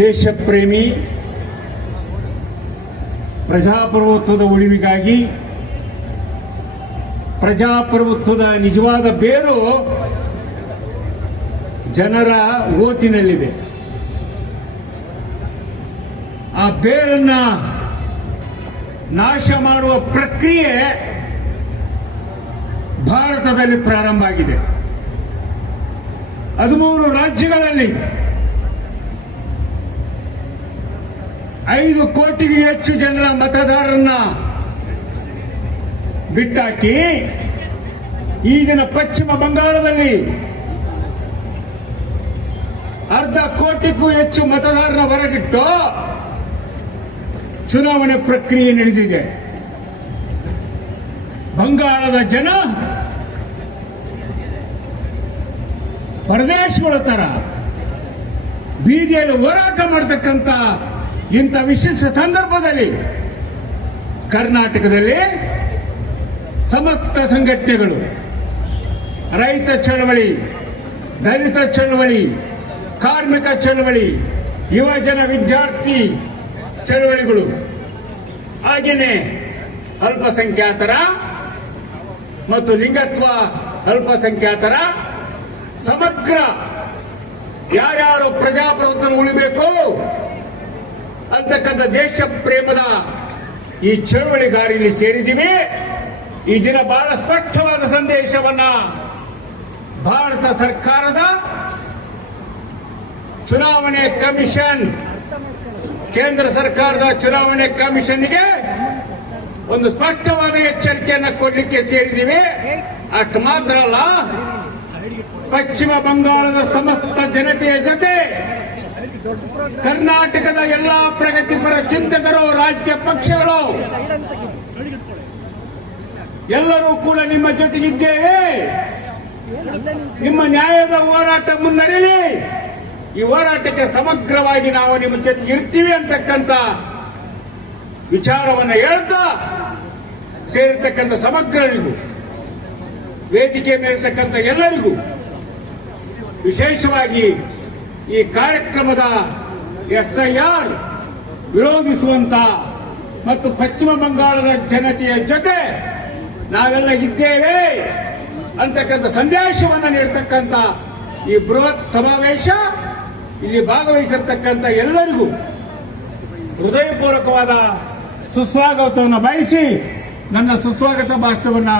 ದೇಶ ಪ್ರೇಮಿ, ಪ್ರಜಾಪ್ರಭುತ್ವದ ಉಳಿವಿಗಾಗಿ, ಪ್ರಜಾಪ್ರಭುತ್ವದ ನಿಜವಾದ ಬೇರು ಜನರ ಓಟಿನಲ್ಲಿದೆ. ಆ ಬೇರನ್ನ ನಾಶ ಮಾಡುವ ಪ್ರಕ್ರಿಯೆ ಭಾರತದಲ್ಲಿ ಪ್ರಾರಂಭ ಆಗಿದೆ. 13 ರಾಜ್ಯಗಳಲ್ಲಿ 5 ಕೋಟಿಗೂ ಹೆಚ್ಚು ಜನರ ಮತದಾರರನ್ನ ಬಿಟ್ಟಾಕಿ ಈ ದಿನ ಪಶ್ಚಿಮ ಬಂಗಾಳದಲ್ಲಿ 1/2 ಕೋಟಿಗೂ ಹೆಚ್ಚು ಮತದಾರರ ಹೊರಗಿಟ್ಟು ಚುನಾವಣೆ ಪ್ರಕ್ರಿಯೆ ನಡೆದಿದೆ. ಬಂಗಾಳದ ಜನ ಪರದೇಶಗಳ ತರ ಬೀದಿಯಲ್ಲಿ ಹೋರಾಟ ಮಾಡತಕ್ಕಂತ ಇಂಥ ವಿಶೇಷ ಸಂದರ್ಭದಲ್ಲಿ ಕರ್ನಾಟಕದಲ್ಲಿ ಸಮಸ್ತ ಸಂಘಟನೆಗಳು, ರೈತ ಚಳವಳಿ, ದಲಿತ ಚಳವಳಿ, ಕಾರ್ಮಿಕ ಚಳವಳಿ, ಯುವಜನ ವಿದ್ಯಾರ್ಥಿ ಚಳವಳಿಗಳು, ಹಾಗೆಯೇ ಅಲ್ಪಸಂಖ್ಯಾತರ ಮತ್ತು ಲಿಂಗತ್ವ ಅಲ್ಪಸಂಖ್ಯಾತರ ಸಮಗ್ರ ಯಾರ್ಯಾರು ಪ್ರಜಾಪ್ರಭುತ್ವ ಉಳಿಬೇಕು ಅಂತಕ್ಕಂಥ ದೇಶ ಪ್ರೇಮದ ಈ ಚಳವಳಿಗಾರಿಯಲ್ಲಿ ಸೇರಿದ್ದೀವಿ. ಈ ದಿನ ಬಹಳ ಸ್ಪಷ್ಟವಾದ ಸಂದೇಶವನ್ನ ಭಾರತ ಸರ್ಕಾರದ ಚುನಾವಣೆ ಕಮಿಷನ್, ಕೇಂದ್ರ ಸರ್ಕಾರದ ಚುನಾವಣೆ ಕಮಿಷನ್ಗೆ ಒಂದು ಸ್ಪಷ್ಟವಾದ ಎಚ್ಚರಿಕೆಯನ್ನು ಕೊಡಲಿಕ್ಕೆ ಸೇರಿದ್ದೀವಿ. ಅಷ್ಟು ಮಾತ್ರ ಅಲ್ಲ, ಪಶ್ಚಿಮ ಬಂಗಾಳದ ಸಮಸ್ತ ಜನತೆಯ ಜೊತೆ ಕರ್ನಾಟಕದ ಎಲ್ಲಾ ಪ್ರಗತಿಪರ ಚಿಂತಕರು, ರಾಜಕೀಯ ಪಕ್ಷಗಳು ಎಲ್ಲರೂ ಕೂಡ ನಿಮ್ಮ ಜೊತೆಗಿದ್ದೇವೆ. ನಿಮ್ಮ ನ್ಯಾಯದ ಹೋರಾಟ ಮುನ್ನಡೆಯಲಿ. ಈ ಹೋರಾಟಕ್ಕೆ ಸಮಗ್ರವಾಗಿ ನಾವು ನಿಮ್ಮ ಜೊತೆ ಇರ್ತೀವಿ ಅಂತಕ್ಕಂಥ ವಿಚಾರವನ್ನು ಹೇಳ್ತಾ ಸೇರಿರ್ತಕ್ಕಂಥ ಸಮಗ್ರರಿಗೂ, ವೇದಿಕೆ ಮೇಲಿರ್ತಕ್ಕಂಥ ಎಲ್ಲರಿಗೂ, ವಿಶೇಷವಾಗಿ ಈ ಕಾರ್ಯಕ್ರಮದ SIR ವಿರೋಧಿಸುವಂತ ಮತ್ತು ಪಶ್ಚಿಮ ಬಂಗಾಳದ ಜನತೆಯ ಜೊತೆ ನಾವೆಲ್ಲ ಇದ್ದೇವೆ ಅಂತಕ್ಕಂಥ ಸಂದೇಶವನ್ನು ನೀಡತಕ್ಕಂಥ ಈ ಬೃಹತ್ ಸಮಾವೇಶ, ಇಲ್ಲಿ ಭಾಗವಹಿಸಿರ್ತಕ್ಕಂಥ ಎಲ್ಲರಿಗೂ ಹೃದಯಪೂರ್ವಕವಾದ ಸುಸ್ವಾಗತವನ್ನು ಬಯಸಿ ನನ್ನ ಸುಸ್ವಾಗತ ಭಾಷಣವನ್ನು